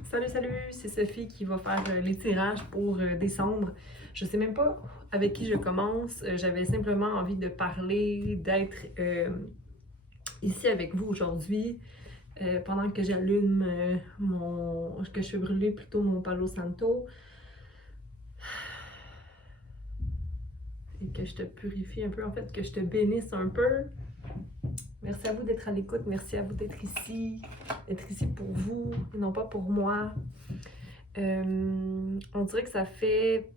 Salut, salut, c'est Sophie qui va faire les tirages pour décembre. Je sais même pas avec qui je commence. J'avais simplement envie de parler, d'être ici avec vous aujourd'hui pendant que j'allume que je fais brûler plutôt mon Palo Santo et que je te purifie un peu, en fait, que je te bénisse un peu. Merci à vous d'être à l'écoute, merci à vous d'être ici pour vous et non pas pour moi. On dirait que ça fait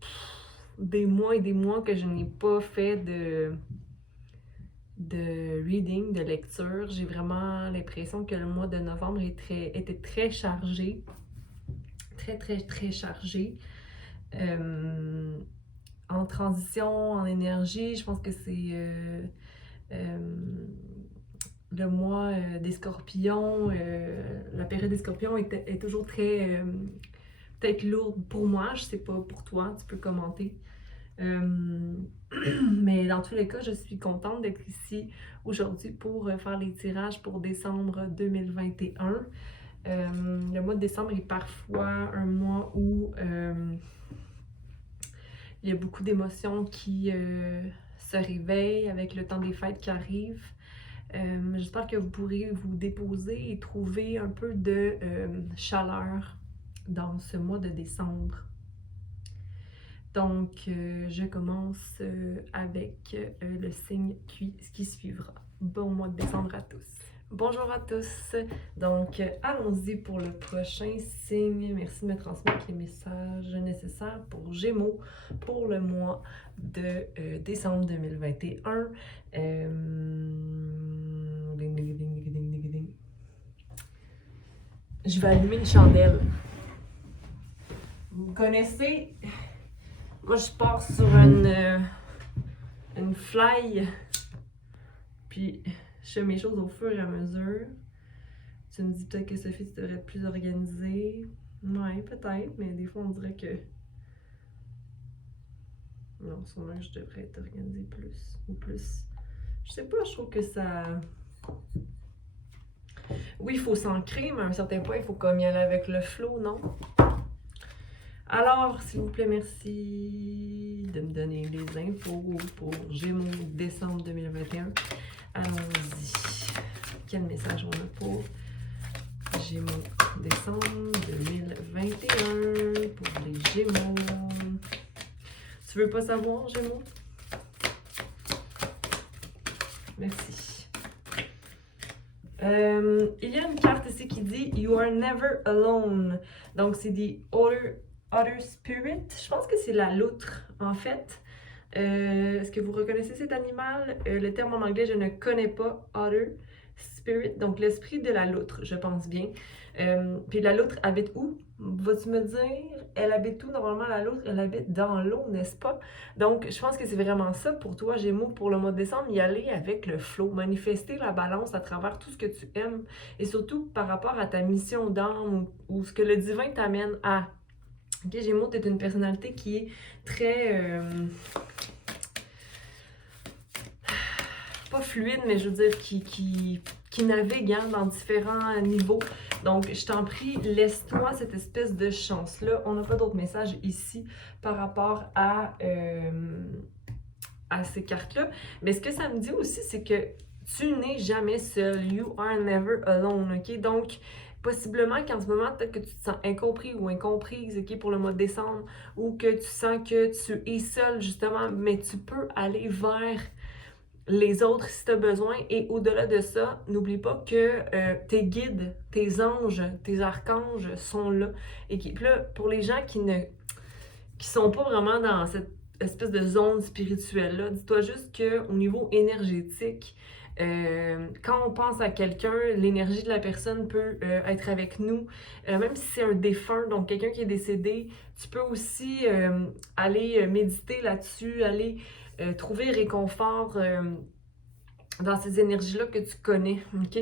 des mois et des mois que je n'ai pas fait de reading, de lecture. J'ai vraiment l'impression que le mois de novembre était très chargé. Très, très, très chargé. En transition, en énergie, je pense que c'est le mois des scorpions. La période des scorpions est toujours très peut-être lourde pour moi, je sais pas pour toi, tu peux commenter. Mais dans tous les cas, je suis contente d'être ici aujourd'hui pour faire les tirages pour décembre 2021. Le mois de décembre est parfois un mois où il y a beaucoup d'émotions qui se réveillent avec le temps des fêtes qui arrive. J'espère que vous pourrez vous déposer et trouver un peu de chaleur dans ce mois de décembre. Donc, je commence avec le signe qui suivra. Bon mois de décembre à tous. Bonjour à tous. Donc, allons-y pour le prochain signe. Merci de me transmettre les messages nécessaires pour Gémeaux pour le mois de décembre 2021. Je vais allumer une chandelle. Vous connaissez? Moi, je pars sur une fly, puis je fais mes choses au fur et à mesure. Tu me dis peut-être que Sophie, tu devrais être plus organisée. Ouais, peut-être, mais des fois, on dirait que... Non, sûrement que je devrais être organisée plus, ou plus... Je sais pas, je trouve que ça... Oui, il faut s'ancrer, mais à un certain point, il faut comme y aller avec le flow, non? Alors, s'il vous plaît, merci de me donner les infos pour Gémeaux décembre 2021. Allons-y. Quel message on a pour Gémeaux décembre 2021 pour les Gémeaux? Tu veux pas savoir, Gémeaux? Merci. Il y a une carte ici qui dit « You are never alone ». Donc, c'est des Otter Spirit. Je pense que c'est la loutre, en fait. Est-ce que vous reconnaissez cet animal? Le terme en anglais, je ne connais pas. Otter Spirit, donc l'esprit de la loutre, je pense bien. Puis la loutre habite où? Vas-tu me dire? Elle habite où? Normalement, la loutre, elle habite dans l'eau, n'est-ce pas? Donc, je pense que c'est vraiment ça pour toi, Gémeaux, pour le mois de décembre, y aller avec le flow, manifester la balance à travers tout ce que tu aimes et surtout par rapport à ta mission d'âme ou ce que le divin t'amène à. Ok, Gémeaux, tu es une personnalité qui est très... pas fluide, mais je veux dire qui navigue hein, dans différents niveaux. Donc, je t'en prie, laisse-toi cette espèce de chance-là. On n'a pas d'autres messages ici par rapport à ces cartes-là. Mais ce que ça me dit aussi, c'est que tu n'es jamais seul. You are never alone, ok? Donc, possiblement qu'en ce moment, peut-être que tu te sens incompris ou incomprise, ok, pour le mois de décembre, ou que tu sens que tu es seul, justement, mais tu peux aller vers les autres si tu as besoin. Et au-delà de ça, n'oublie pas que tes guides, tes anges, tes archanges sont là. Et puis là, pour les gens qui sont pas vraiment dans cette espèce de zone spirituelle-là, dis-toi juste qu'au niveau énergétique, quand on pense à quelqu'un, l'énergie de la personne peut être avec nous, même si c'est un défunt, donc quelqu'un qui est décédé, tu peux aussi aller méditer là-dessus, aller trouver réconfort dans ces énergies-là que tu connais, ok?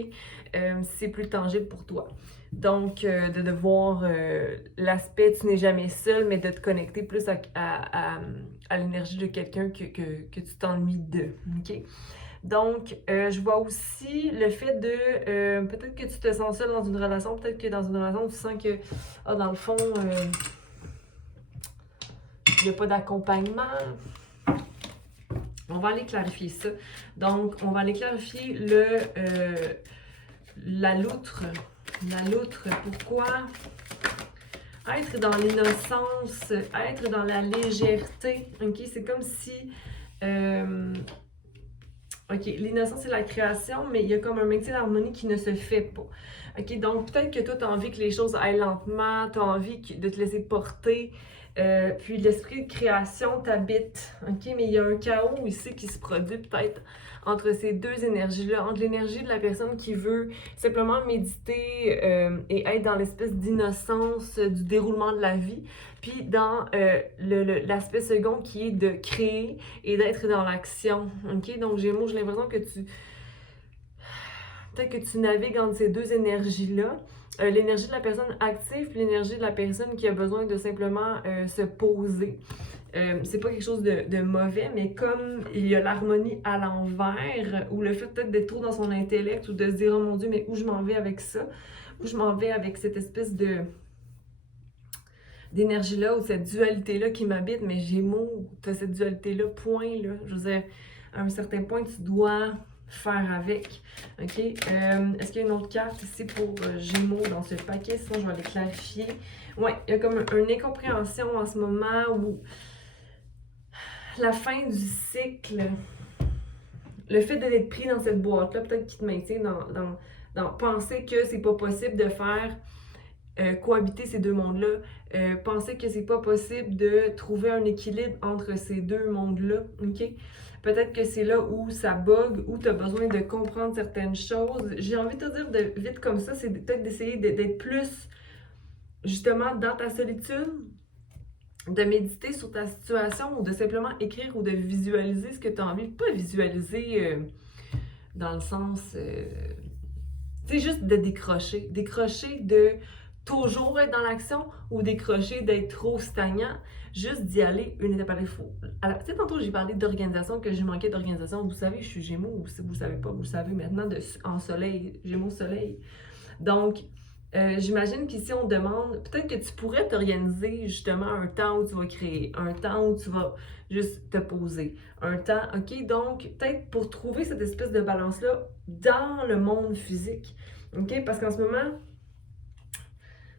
C'est plus tangible pour toi. Donc, de voir l'aspect, tu n'es jamais seul, mais de te connecter plus à l'énergie de quelqu'un que tu t'ennuies de, ok? Donc, je vois aussi le fait de, peut-être que tu te sens seul dans une relation, peut-être que dans une relation, tu sens que, dans le fond, il n'y a pas d'accompagnement. On va aller clarifier ça. Donc, on va aller clarifier la loutre. La loutre, pourquoi? Être dans l'innocence, être dans la légèreté, ok? C'est comme si... ok, l'innocence c'est la création, mais il y a comme un maintien d'harmonie qui ne se fait pas. Ok, donc peut-être que toi, tu as envie que les choses aillent lentement, tu as envie de te laisser porter, puis l'esprit de création t'habite, ok? Mais il y a un chaos ici qui se produit peut-être entre ces deux énergies-là, entre l'énergie de la personne qui veut simplement méditer et être dans l'espèce d'innocence du déroulement de la vie, puis dans l'aspect second qui est de créer et d'être dans l'action, ok? Donc Gémeaux, j'ai l'impression que peut-être que tu navigues entre ces deux énergies-là. L'énergie de la personne active puis l'énergie de la personne qui a besoin de simplement se poser. C'est pas quelque chose de mauvais, mais comme il y a l'harmonie à l'envers, ou le fait peut-être d'être trop dans son intellect, ou de se dire « Oh mon Dieu, mais où je m'en vais avec ça? Où je m'en vais avec cette espèce d'énergie-là, ou cette dualité-là qui m'habite? » Mais Gémeaux, t'as cette dualité-là, point, là. Je veux dire, à un certain point, tu dois faire avec. OK? Est-ce qu'il y a une autre carte ici pour Gémeaux dans ce paquet? Sinon, je vais aller clarifier. Ouais, il y a comme une incompréhension en ce moment où la fin du cycle, le fait d'être pris dans cette boîte-là, peut-être qu'il te maintient dans penser que c'est pas possible de faire cohabiter ces deux mondes-là, penser que c'est pas possible de trouver un équilibre entre ces deux mondes-là, ok? Peut-être que c'est là où ça bug, où tu as besoin de comprendre certaines choses. J'ai envie de te dire de vite comme ça, c'est peut-être d'essayer d'être plus justement dans ta solitude, de méditer sur ta situation ou de simplement écrire ou de visualiser ce que tu as envie. Pas visualiser dans le sens... c'est juste de décrocher. Décrocher de toujours être dans l'action ou décrocher d'être trop stagnant. Juste d'y aller une étape à la fois. Alors, tu sais, tantôt, j'ai parlé d'organisation, que j'ai manqué d'organisation. Vous savez, je suis Gémeaux, ou si vous ne savez pas, vous le savez maintenant, en soleil, Gémeaux soleil. Donc, j'imagine qu'ici, on demande, peut-être que tu pourrais t'organiser justement un temps où tu vas créer, un temps où tu vas juste te poser, un temps, ok? Donc, peut-être pour trouver cette espèce de balance-là dans le monde physique, ok? Parce qu'en ce moment,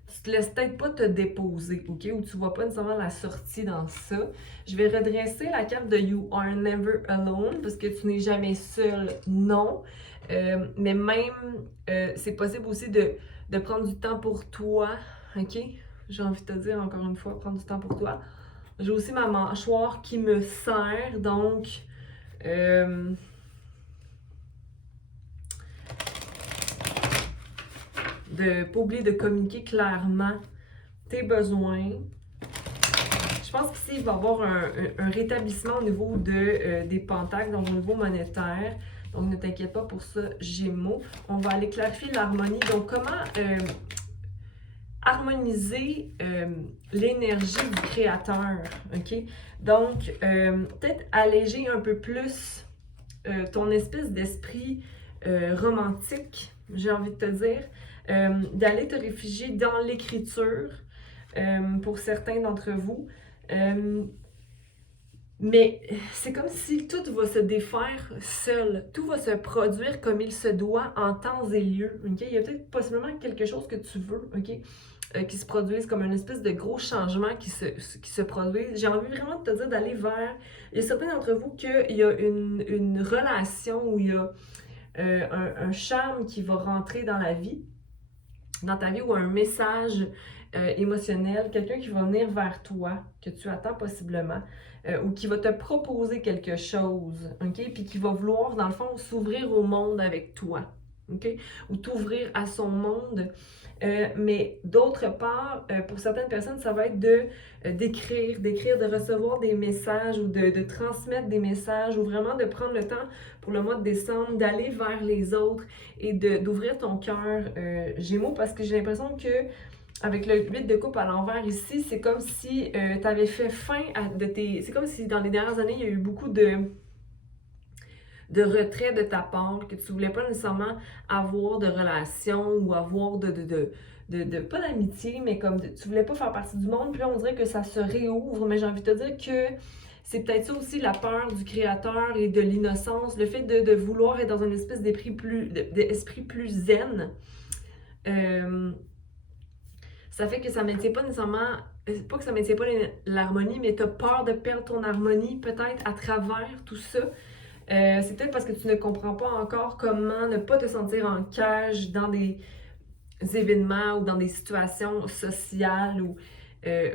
tu te laisses peut-être pas te déposer, ok? Ou tu vois pas nécessairement la sortie dans ça. Je vais redresser la carte de You Are Never Alone, parce que tu n'es jamais seul, non. Mais même, c'est possible aussi de prendre du temps pour toi, ok? J'ai envie de te dire encore une fois, prendre du temps pour toi. J'ai aussi ma mâchoire qui me serre, donc de pas oublier de communiquer clairement tes besoins. Je pense qu'ici, il va y avoir un rétablissement au niveau des pentacles, donc au niveau monétaire. Donc, ne t'inquiète pas pour ça, Gémeaux. On va aller clarifier l'harmonie. Donc, comment harmoniser l'énergie du créateur, ok? Donc, peut-être alléger un peu plus ton espèce d'esprit romantique, j'ai envie de te dire, d'aller te réfugier dans l'écriture pour certains d'entre vous. Mais c'est comme si tout va se défaire seul, tout va se produire comme il se doit en temps et lieu. Okay? Il y a peut-être possiblement quelque chose que tu veux, ok? Qui se produise comme une espèce de gros changement qui se produise. J'ai envie vraiment de te dire d'aller vers... Il y a certains d'entre vous qu'il y a une relation où il y a un charme qui va rentrer dans la vie, dans ta vie, ou un message émotionnel, quelqu'un qui va venir vers toi, que tu attends possiblement, ou qui va te proposer quelque chose, ok? Puis qui va vouloir, dans le fond, s'ouvrir au monde avec toi, ok? Ou t'ouvrir à son monde. Mais d'autre part, pour certaines personnes, ça va être d'écrire, de recevoir des messages ou de transmettre des messages, ou vraiment de prendre le temps pour le mois de décembre, d'aller vers les autres et d'ouvrir ton cœur, Gémeaux, parce que j'ai l'impression que avec le 8 de coupe à l'envers ici, c'est comme si tu avais fait fin de tes... C'est comme si dans les dernières années, il y a eu beaucoup de de retrait de ta part, que tu voulais pas nécessairement avoir de relation ou avoir pas d'amitié, mais comme tu voulais pas faire partie du monde, puis là on dirait que ça se réouvre, mais j'ai envie de te dire que c'est peut-être ça aussi la peur du créateur et de l'innocence, le fait de vouloir être dans une espèce d'esprit plus zen. Ça fait que ça maintient pas nécessairement, pas que ça maintient pas l'harmonie, mais tu as peur de perdre ton harmonie peut-être à travers tout ça. C'est peut-être parce que tu ne comprends pas encore comment ne pas te sentir en cage dans des événements ou dans des situations sociales ou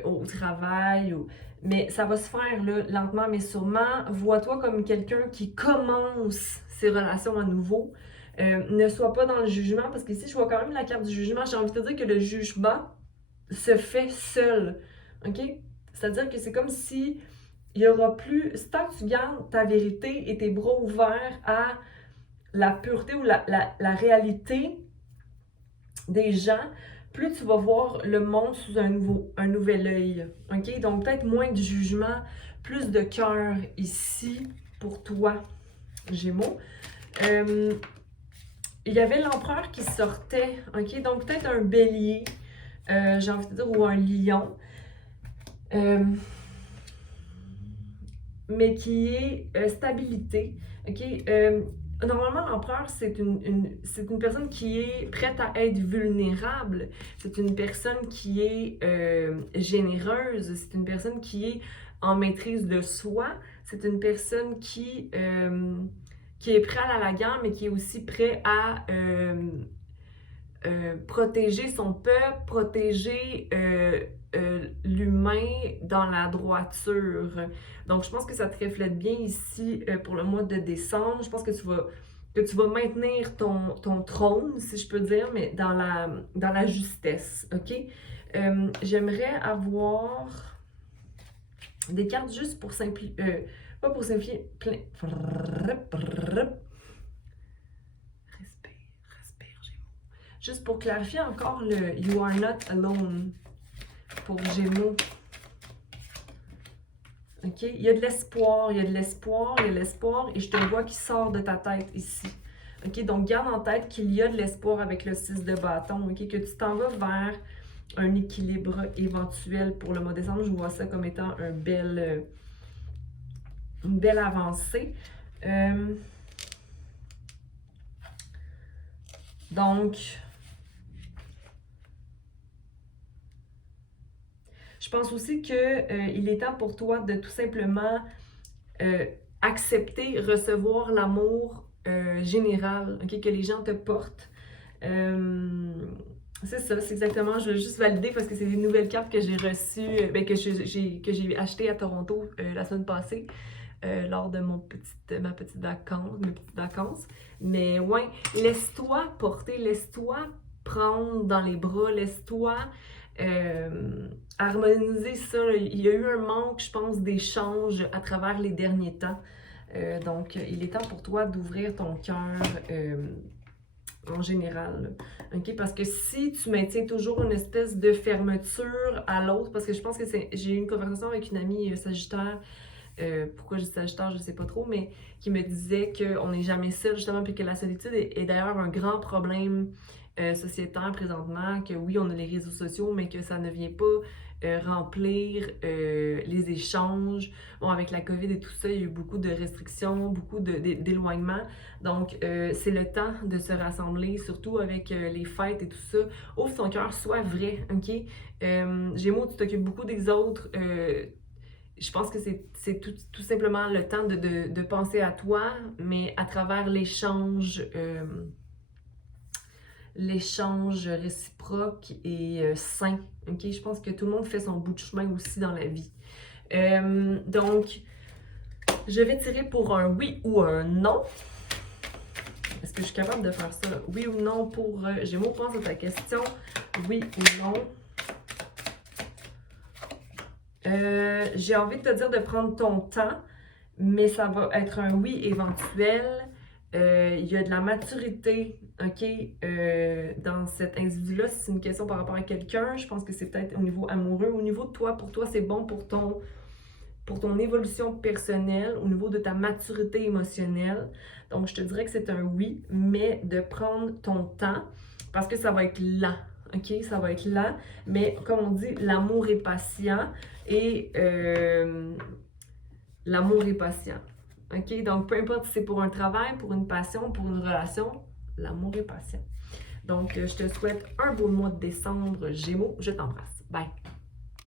au travail. Mais ça va se faire là, lentement mais sûrement. Vois-toi comme quelqu'un qui commence ses relations à nouveau. Ne sois pas dans le jugement, parce qu'ici, je vois quand même la carte du jugement. J'ai envie de te dire que le jugement se fait seul. OK? C'est-à-dire que c'est comme si il y aura plus. Tant que tu gardes ta vérité et tes bras ouverts à la pureté ou la réalité des gens, plus tu vas voir le monde sous un nouvel œil. OK? Donc, peut-être moins de jugement, plus de cœur ici pour toi, Gémeaux. Il y avait l'empereur qui sortait, OK? Donc, peut-être un bélier, j'ai envie de dire, ou un lion. Mais qui est stabilité, OK? Normalement, l'empereur, c'est une personne qui est prête à être vulnérable. C'est une personne qui est généreuse. C'est une personne qui est en maîtrise de soi. C'est une personne qui est prête à la guerre, mais qui est aussi prête à protéger son peuple, protéger l'humain dans la droiture. Donc, je pense que ça te reflète bien ici pour le mois de décembre. Je pense que tu vas maintenir ton trône, si je peux dire, mais dans la justesse, OK? J'aimerais avoir des cartes juste pour simplifier... pas pour simplifier... Juste pour clarifier encore le You are not alone pour Gémeaux. OK? Il y a de l'espoir, il y a de l'espoir, il y a de l'espoir et je te vois qui sort de ta tête ici. OK? Donc, garde en tête qu'il y a de l'espoir avec le 6 de bâton. OK? Que tu t'en vas vers un équilibre éventuel pour le mois de décembre. Je vois ça comme étant une belle avancée. Donc, je pense aussi qu'il est temps pour toi de tout simplement accepter, recevoir l'amour général, okay, que les gens te portent. C'est ça, c'est exactement, je veux juste valider parce que c'est des nouvelles cartes que j'ai reçues, que j'ai achetées à Toronto la semaine passée. Lors de ma petite vacance, mes petites vacances. Mais ouais, laisse-toi porter, laisse-toi prendre dans les bras, laisse-toi harmoniser ça. Il y a eu un manque, je pense, d'échange à travers les derniers temps. Donc, il est temps pour toi d'ouvrir ton cœur en général. OK? Parce que si tu maintiens toujours une espèce de fermeture à l'autre, parce que je pense que j'ai eu une conversation avec une amie Sagittaire, pourquoi je dis Sagittaire, je sais pas trop, mais qui me disait qu'on n'est jamais seul, justement, puis que la solitude est d'ailleurs un grand problème sociétaire présentement, que oui, on a les réseaux sociaux, mais que ça ne vient pas remplir les échanges. Bon, avec la COVID et tout ça, il y a eu beaucoup de restrictions, beaucoup d'éloignement. Donc, c'est le temps de se rassembler, surtout avec les fêtes et tout ça. Ouvre ton cœur, sois vrai, OK? Gémeaux, tu t'occupes beaucoup des autres. Je pense que c'est tout simplement le temps de penser à toi, mais à travers l'échange réciproque et sain. Okay? Je pense que tout le monde fait son bout de chemin aussi dans la vie. Donc, je vais tirer pour un oui ou un non. Est-ce que je suis capable de faire ça? Oui ou non pour Gémeaux? Pense à ta question. Oui ou non? J'ai envie de te dire de prendre ton temps, mais ça va être un oui éventuel. Il y a de la maturité, OK, dans cet individu-là. Si c'est une question par rapport à quelqu'un, je pense que c'est peut-être au niveau amoureux. Au niveau de toi, pour toi, c'est bon pour pour ton évolution personnelle, au niveau de ta maturité émotionnelle. Donc, je te dirais que c'est un oui, mais de prendre ton temps parce que ça va être lent. OK? Ça va être lent, mais comme on dit, l'amour est patient et l'amour est patient. OK? Donc, peu importe si c'est pour un travail, pour une passion, pour une relation, l'amour est patient. Donc, je te souhaite un beau mois de décembre, Gémeaux. Je t'embrasse. Bye!